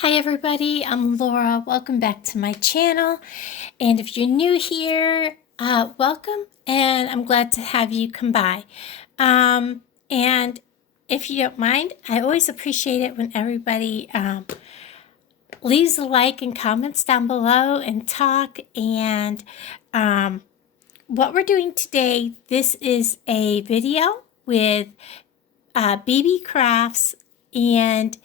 Hi everybody, I'm Laura. Welcome back to my channel. And if you're new here, welcome, and I'm glad to have you come by. And if you don't mind, I always appreciate it when everybody leaves a like and comments down below and talk. And what we're doing today, this is a video with Beebeecrafts, and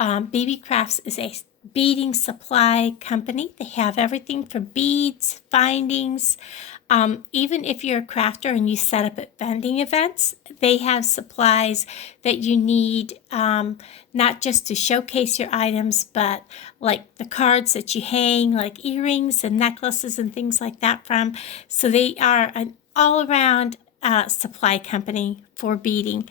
Beebeecrafts is a beading supply company. They have everything for beads, findings. Even if you're a crafter and you set up at vending events, they have supplies that you need, not just to showcase your items, but like the cards that you hang, like earrings and necklaces and things like that from. So they are an all-around supply company for beading.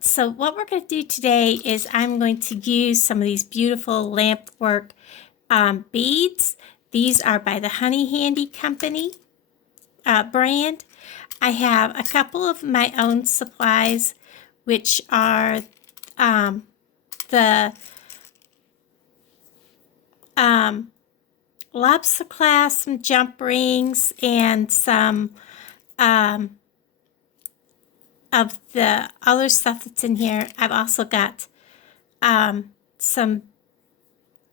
So what we're going to do today is I'm going to use some of these beautiful lampwork beads. These are by the HoneyHandy company brand. I have a couple of my own supplies, which are the lobster clasp, some jump rings, and some of the other stuff that's in here. I've also got some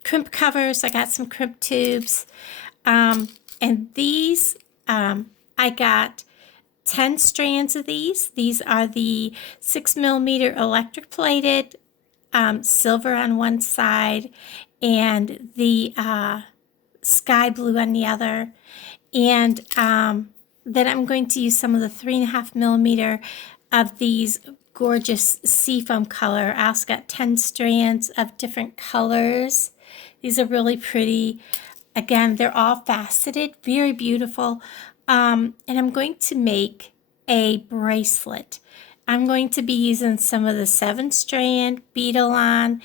crimp covers. I got some crimp tubes. And these, I got 10 strands of these. These are the 6mm electric plated, silver on one side, and the sky blue on the other. And then I'm going to use some of the 3.5mm of these gorgeous seafoam color. I also got 10 strands of different colors. These are really pretty. Again, they're all faceted, very beautiful. And I'm going to make a bracelet. I'm going to be using some of the 7-strand beadalon.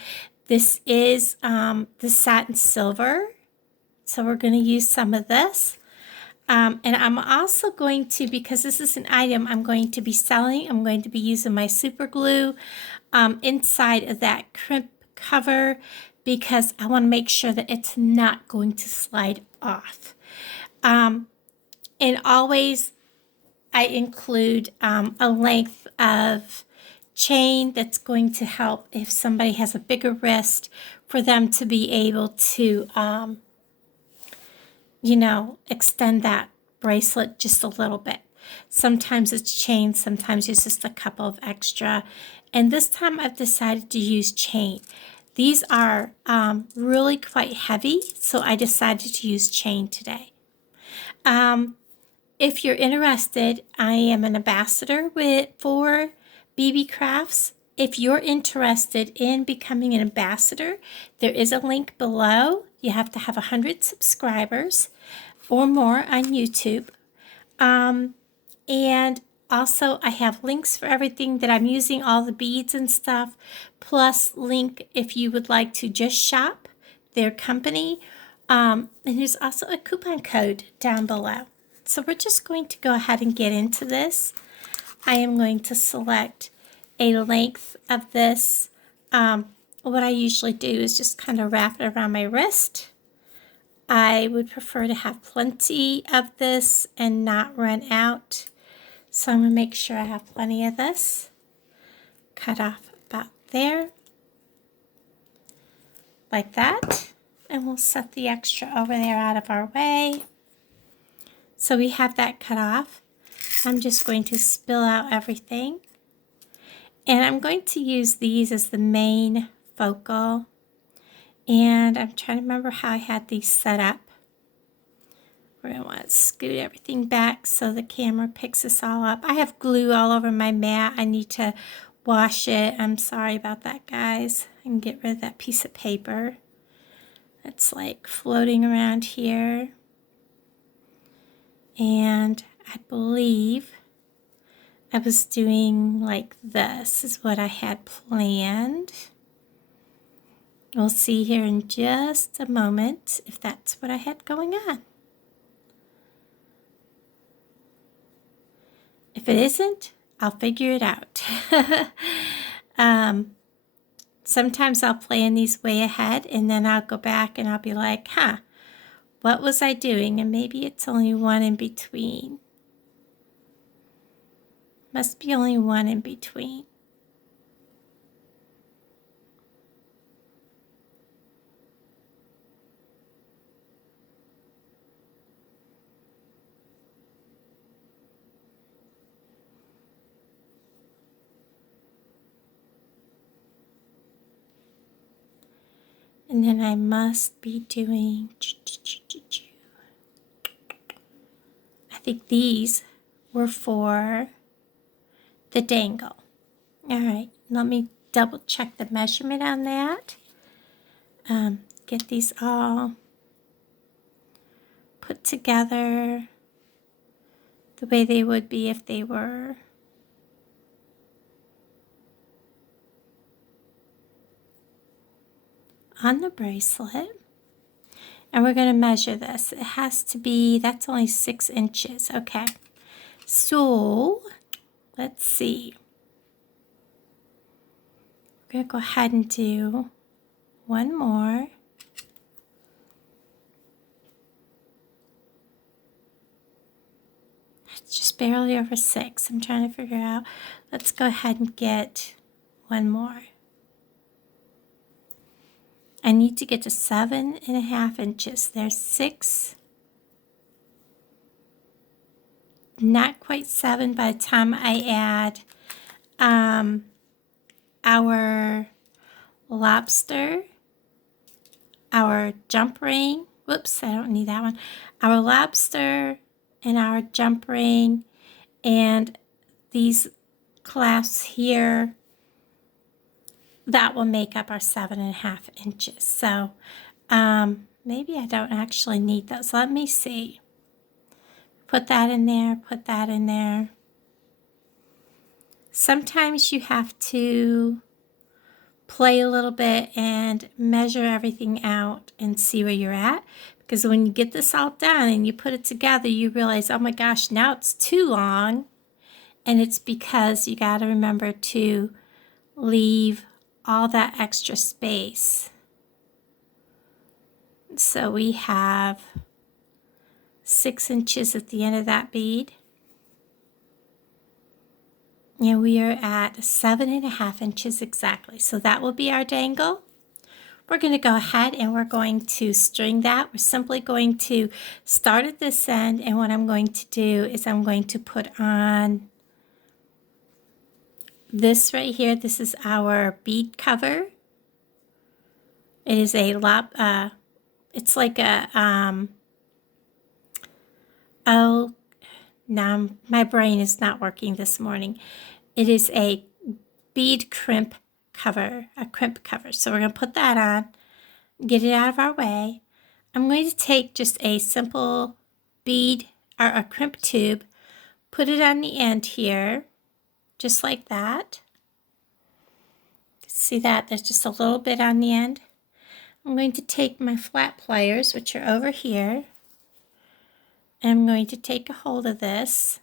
This is the satin silver, so we're going to use some of this. And I'm also going to, because this is an item I'm going to be selling, I'm going to be using my super glue inside of that crimp cover, because I want to make sure that it's not going to slide off. And always I include a length of chain that's going to help if somebody has a bigger wrist, for them to be able to extend that bracelet just a little bit. Sometimes it's chain, sometimes it's just a couple of extra. And this time I've decided to use chain. These are really quite heavy, so I decided to use chain today. If you're interested, I am an ambassador for Beebeecrafts. If you're interested in becoming an ambassador, there is a link below. You have to have 100 subscribers or more on YouTube. And also I have links for everything that I'm using, all the beads and stuff, plus link if you would like to just shop their company. And there's also a coupon code down below. So we're just going to go ahead and get into this. I am going to select a length of this. What I usually do is just kind of wrap it around my wrist. I would prefer to have plenty of this and not run out. So I'm going to make sure I have plenty of this. Cut off about there. Like that. And we'll set the extra over there out of our way. So we have that cut off. I'm just going to spill out everything. And I'm going to use these as the main focal. And I'm trying to remember how I had these set up. We're going to want to scoot everything back so the camera picks us all up. I have glue all over my mat. I need to wash it. I'm sorry about that, guys. I can get rid of that piece of paper that's like floating around here. And I believe I was doing like this is what I had planned. We'll see here in just a moment if that's what I had going on. If it isn't, I'll figure it out. sometimes I'll plan these way ahead, and then I'll go back and I'll be like, what was I doing? And maybe it's only one in between. Must be only one in between. And then I must be doing, I think these were for the dangle. All right, let me double check the measurement on that. Get these all put together the way they would be if they were on the bracelet. And we're going to measure this. It has to be, that's only 6 inches. Okay, so let's see. We're going to go ahead and do one more. It's just barely over 6. I'm trying to figure out. Let's go ahead and get one more. I need to get to 7.5 inches. There's 6. Not quite 7 by the time I add our lobster, our jump ring. Whoops, I don't need that one. Our lobster and our jump ring and these clasps here, that will make up our 7.5 inches. So maybe I don't actually need those. Let me see. Put that in there, put that in there. Sometimes you have to play a little bit and measure everything out and see where you're at. Because when you get this all done and you put it together, you realize, oh my gosh, now it's too long. And it's because you got to remember to leave all that extra space. So we have 6 inches at the end of that bead. And we are at 7.5 inches exactly. So that will be our dangle. We're going to go ahead and we're going to string that. We're simply going to start at this end, and what I'm going to do is I'm going to put on this right here. This is our bead cover. It is a it's like a oh, now my brain is not working this morning. It is a bead crimp cover, a crimp cover. So we're going to put that on, get it out of our way. I'm going to take just a simple bead or a crimp tube, put it on the end here, just like that. See that? There's just a little bit on the end. I'm going to take my flat pliers, which are over here, and I'm going to take a hold of this.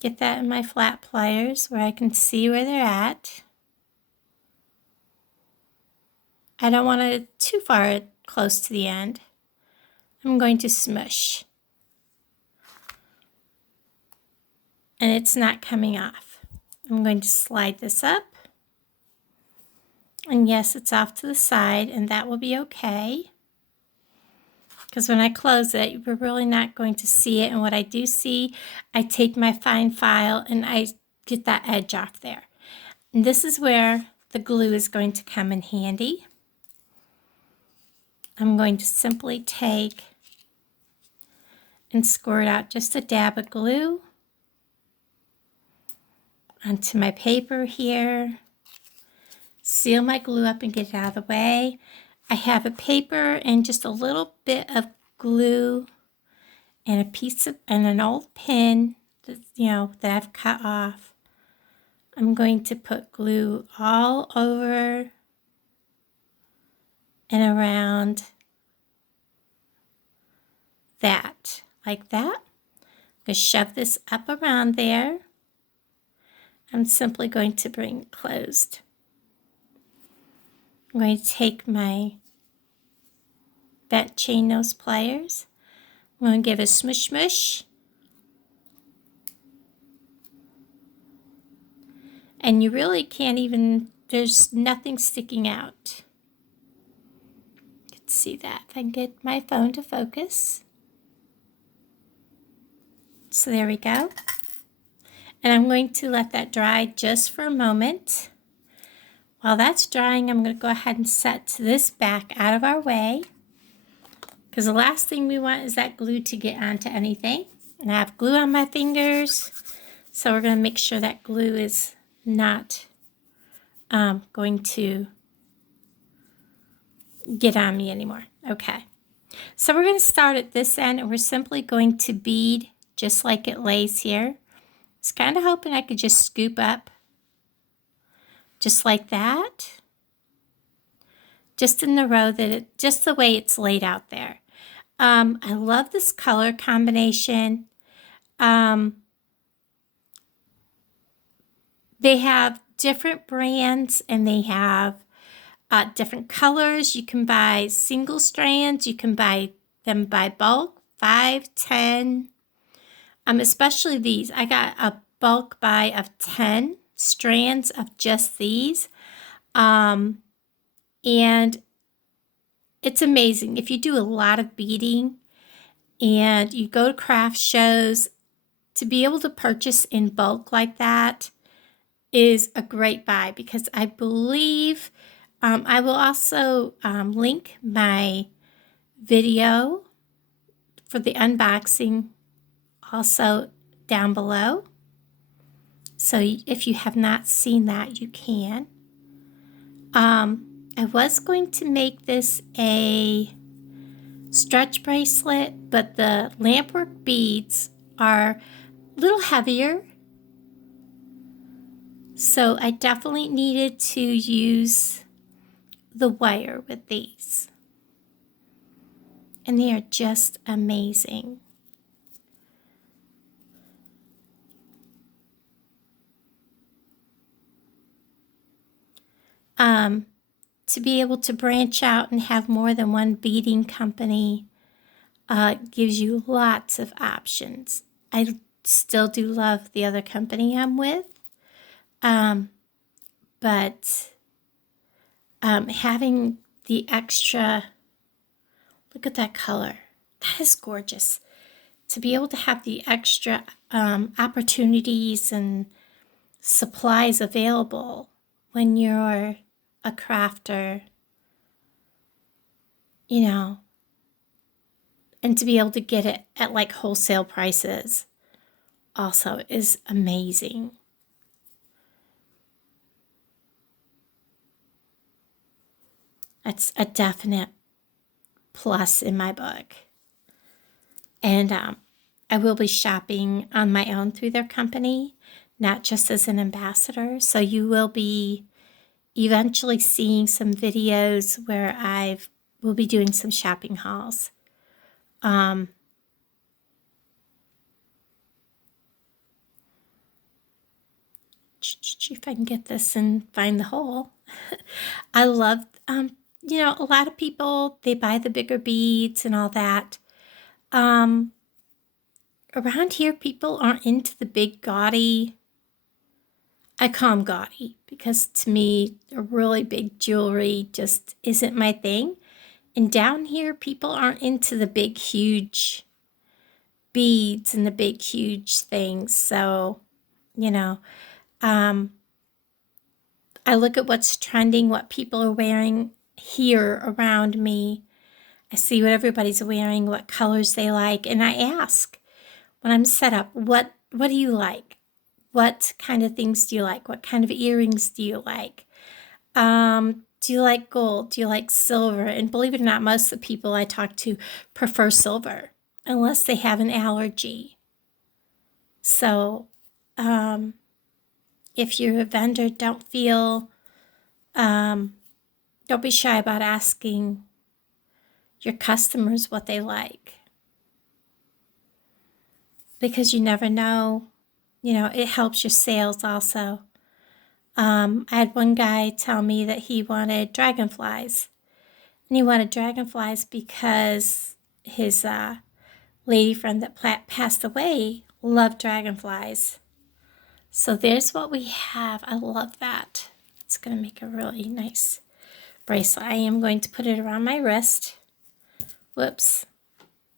Get that in my flat pliers where I can see where they're at. I don't want it too far close to the end. I'm going to smush. And it's not coming off. I'm going to slide this up. And yes, it's off to the side, and that will be okay. Because when I close it, we're really not going to see it. And what I do see, I take my fine file and I get that edge off there. And this is where the glue is going to come in handy. I'm going to simply take and squirt out just a dab of glue onto my paper here. Seal my glue up and get it out of the way. I have a paper and just a little bit of glue and a piece of and an old pin that, that I've cut off. I'm going to put glue all over and around that, like that. I'm going to shove this up around there. I'm simply going to bring it closed. I'm going to take my bent chain nose pliers. I'm going to give a smush smush. And you really can't even, there's nothing sticking out. You can see that if I can get my phone to focus. So there we go. And I'm going to let that dry just for a moment. While that's drying, I'm going to go ahead and set this back out of our way, because the last thing we want is that glue to get onto anything. And I have glue on my fingers, so we're going to make sure that glue is not going to get on me anymore. Okay, so we're going to start at this end, and we're simply going to bead just like it lays here. I was kind of hoping I could just scoop up just like that, just in the row that just the way it's laid out there. I love this color combination. They have different brands, and they have different colors. You can buy single strands. You can buy them by bulk, 5, 10. Especially these. I got a bulk buy of 10 strands of just these. And it's amazing. If you do a lot of beading and you go to craft shows, to be able to purchase in bulk like that is a great buy, because I believe I will also link my video for the unboxing also down below. So if you have not seen that, you can. I was going to make this a stretch bracelet, but the lampwork beads are a little heavier. So I definitely needed to use the wire with these. And they are just amazing. To be able to branch out and have more than one beading company gives you lots of options. I still do love the other company I'm with, but having the extra, look at that color, that is gorgeous. To be able to have the extra opportunities and supplies available when you're a crafter, you know, and to be able to get it at like wholesale prices also is amazing. That's a definite plus in my book. And I will be shopping on my own through their company, not just as an ambassador. So you will be eventually seeing some videos where will be doing some shopping hauls. If I can get this and find the hole. I love, you know, a lot of people, they buy the bigger beads and all that. Around here, people aren't into the big gaudy. I call them gaudy because to me, a really big jewelry just isn't my thing. And down here, people aren't into the big, huge beads and the big, huge things. So, you know, I look at what's trending, what people are wearing here around me. I see what everybody's wearing, what colors they like, and I ask when I'm set up, what do you like? What kind of things do you like? What kind of earrings do you like? Do you like gold? Do you like silver? And believe it or not, most of the people I talk to prefer silver unless they have an allergy. So if you're a vendor, don't be shy about asking your customers what they like, because you never know you know, it helps your sales also. I had one guy tell me that he wanted dragonflies. And he wanted dragonflies because his lady friend that passed away loved dragonflies. So there's what we have. I love that. It's going to make a really nice bracelet. I am going to put it around my wrist. Whoops.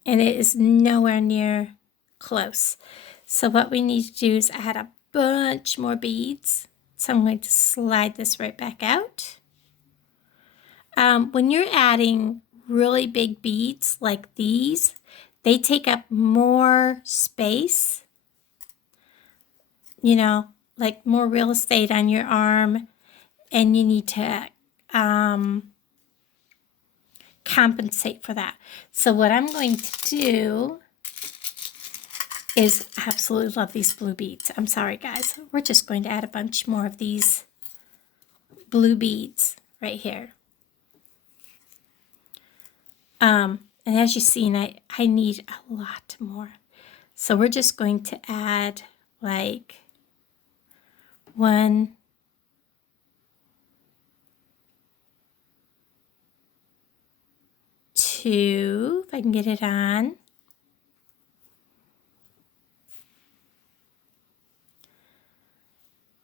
And it is nowhere near close. So what we need to do is add a bunch more beads. So I'm going to slide this right back out. When you're adding really big beads like these, they take up more space, you know, like more real estate on your arm, and you need to compensate for that. So what I'm going to do is absolutely love these blue beads. I'm sorry, guys. We're just going to add a bunch more of these blue beads right here. And as you've seen, I need a lot more. So we're just going to add like 1, 2, if I can get it on.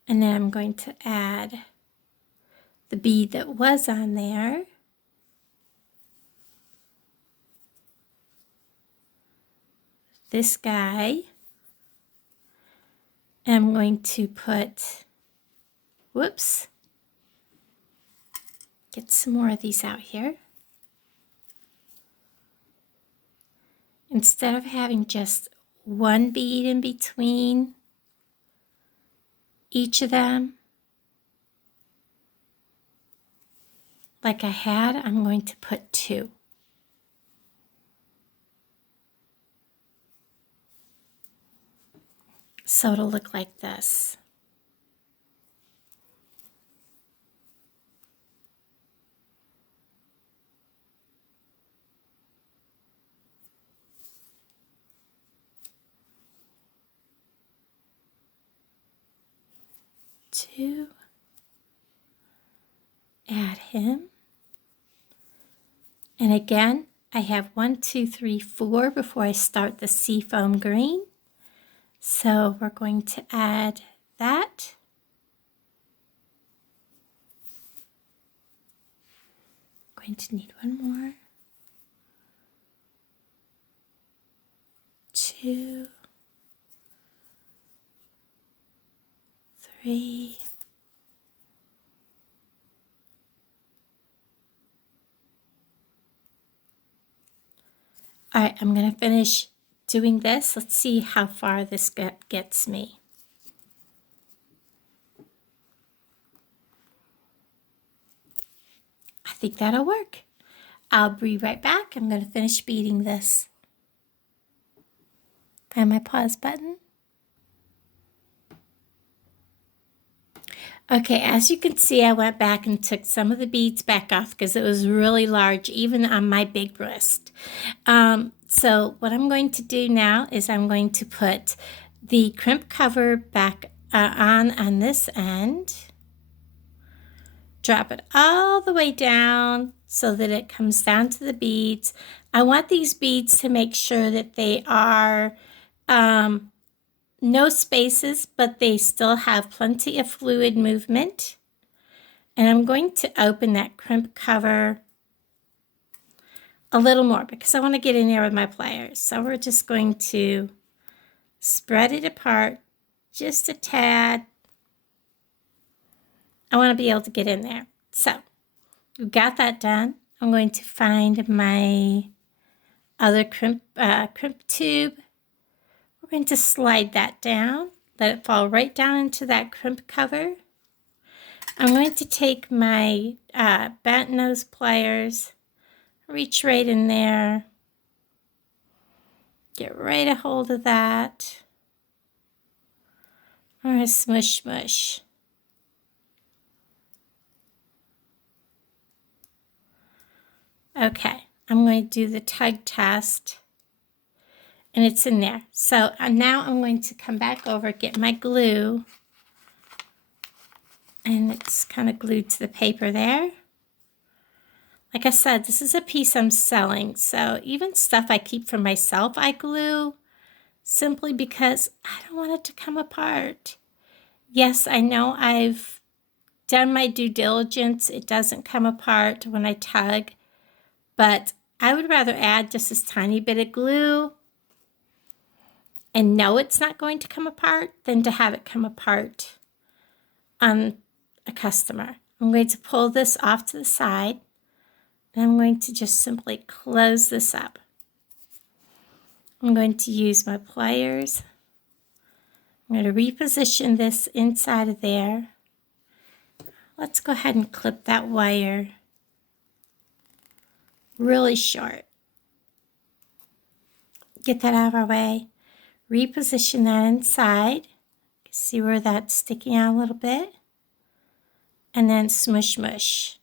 And then I'm going to add the bead that was on there. This guy. And I'm going to put, whoops, get some more of these out here. Instead of having just one bead in between each of them, like I had, I'm going to put 2. So it'll look like this. Two. Add him. And again, I have 1, 2, 3, 4 before I start the seafoam green. So we're going to add that. Going to need 1 more. 2, 3. All right, I'm going to finish doing this. Let's see how far this gets me. I think that'll work. I'll be right back. I'm going to finish beading this. Find my pause button. Okay, as you can see, I went back and took some of the beads back off because it was really large, even on my big wrist. So what I'm going to do now is I'm going to put the crimp cover back on this end. Drop it all the way down so that it comes down to the beads. I want these beads to make sure that they are no spaces, but they still have plenty of fluid movement. And I'm going to open that crimp cover a little more because I want to get in there with my pliers. So we're just going to spread it apart just a tad. I want to be able to get in there. So we've got that done. I'm going to find my other crimp tube. We're going to slide that down, let it fall right down into that crimp cover. I'm going to take my bent nose pliers, reach right in there, get right a hold of that, or a smush smush. Okay, I'm going to do the tug test. and it's in there. So now I'm going to come back over, get my glue, and it's kind of glued to the paper there. Like I said, this is a piece I'm selling, so even stuff I keep for myself I glue, simply because I don't want it to come apart. Yes, I know I've done my due diligence. It doesn't come apart when I tug, but I would rather add just this tiny bit of glue and know it's not going to come apart than to have it come apart on a customer. I'm going to pull this off to the side, and I'm going to just simply close this up. I'm going to use my pliers. I'm going to reposition this inside of there. Let's go ahead and clip that wire really short. Get that out of our way. Reposition that inside. See where that's sticking out a little bit? And then smush, mush.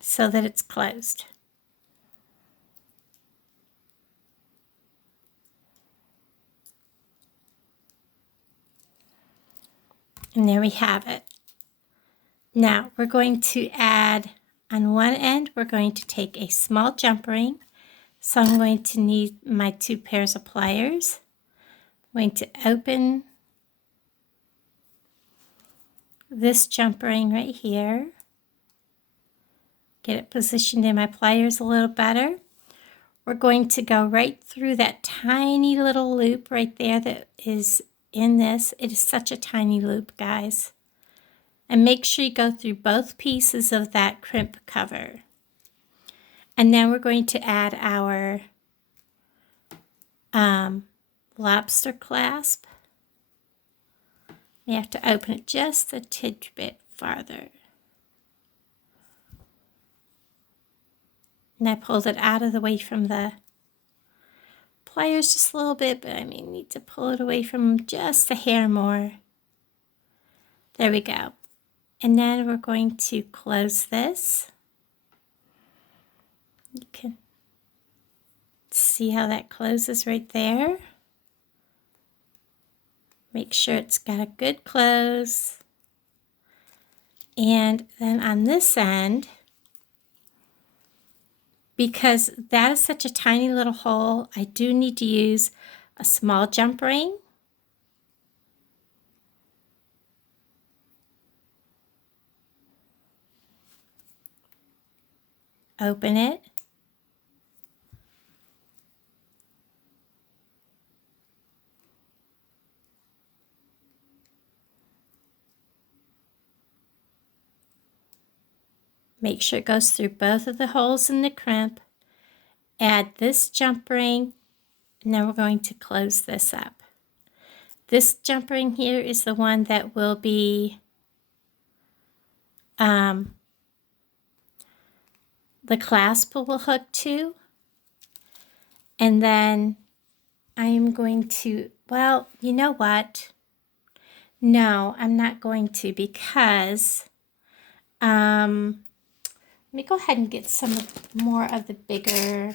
So that it's closed. And there we have it. Now we're going to add, on one end, we're going to take a small jump ring. So I'm going to need my 2 pairs of pliers. I'm going to open this jump ring right here. Get it positioned in my pliers a little better. We're going to go right through that tiny little loop right there that is in this. It is such a tiny loop, guys. And make sure you go through both pieces of that crimp cover. And then we're going to add our lobster clasp. You have to open it just a tidbit farther. And I pulled it out of the way from the pliers just a little bit, but I need to pull it away from just a hair more. There we go. And then we're going to close this. You can see how that closes right there. Make sure it's got a good close. And then on this end, because that is such a tiny little hole, I do need to use a small jump ring. Open it. Make sure it goes through both of the holes in the crimp. Add this jump ring, and then we're going to close this up. This jump ring here is the one that will be the clasp will hook to. And then I am going to, well, you know what? No, I'm not going to, because let me go ahead and get some more of the bigger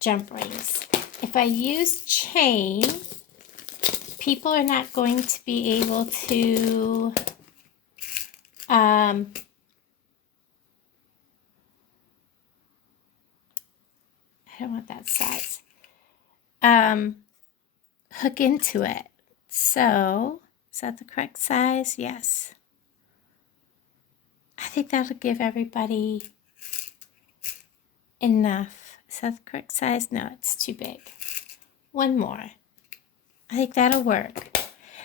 jump rings. If I use chain, people are not going to be able to I don't want that size. Hook into it. So, is that the correct size? Yes. I think that'll give everybody enough. Is that the correct size? No, it's too big. One more. I think that'll work.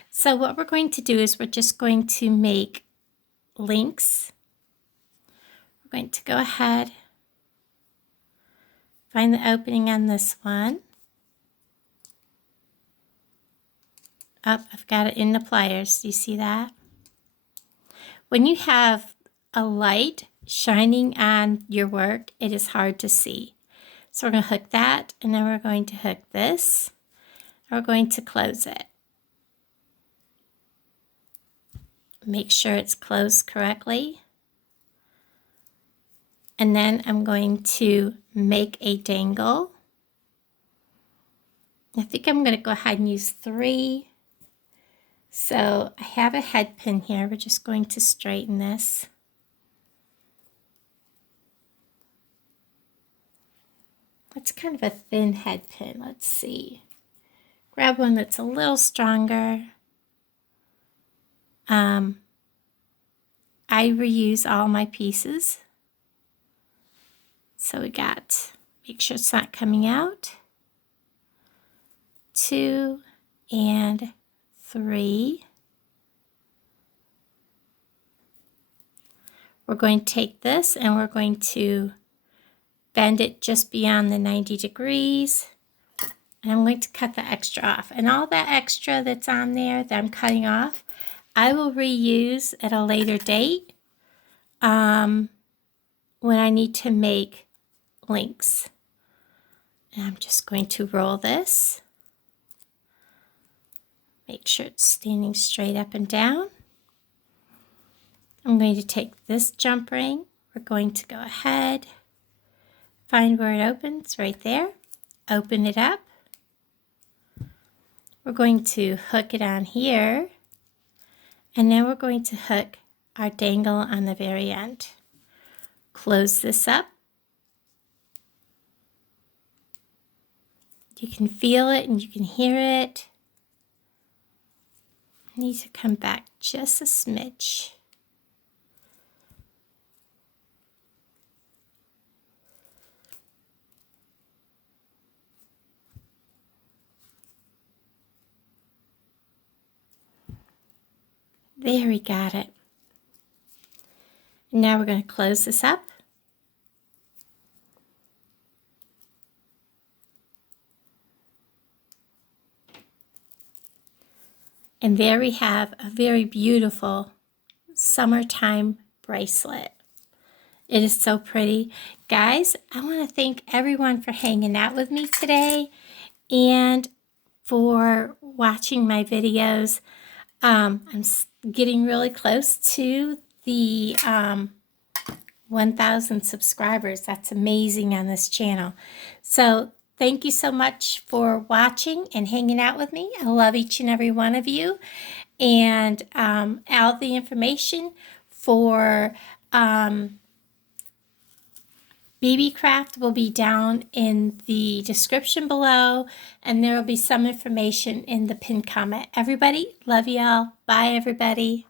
So what we're going to do is we're just going to make links. We're going to go ahead, find the opening on this one. Oh, I've got it in the pliers. Do you see that? When you have a light shining on your work, it is hard to see. So we're going to hook that, and then we're going to hook this. We're going to close it. Make sure it's closed correctly. And then I'm going to make a dangle. I think I'm going to go ahead and use 3. So I have a head pin here. We're just going to straighten this. It's kind of a thin head pin. Let's see. Grab one that's a little stronger. I reuse all my pieces. So we got, make sure it's not coming out. 2 and 3. We're going to take this and we're going to bend it just beyond the 90 degrees. And I'm going to cut the extra off. And all that extra that's on there that I'm cutting off, I will reuse at a later date when I need to make links. And I'm just going to roll this. Make sure it's standing straight up and down. I'm going to take this jump ring. We're going to go ahead, find where it opens, right there. Open it up. We're going to hook it on here. And then we're going to hook our dangle on the very end. Close this up. You can feel it and you can hear it. I need to come back just a smidge. There, we got it. Now we're going to close this up. And there we have a very beautiful summertime bracelet. It is so pretty. Guys, I want to thank everyone for hanging out with me today and for watching my videos. I'm getting really close to the 1,000 subscribers. That's amazing on this channel. So thank you so much for watching and hanging out with me. I love each and every one of you. And all the information for Beebeecraft will be down in the description below, and there will be some information in the pinned comment. Everybody, love y'all. Bye, everybody.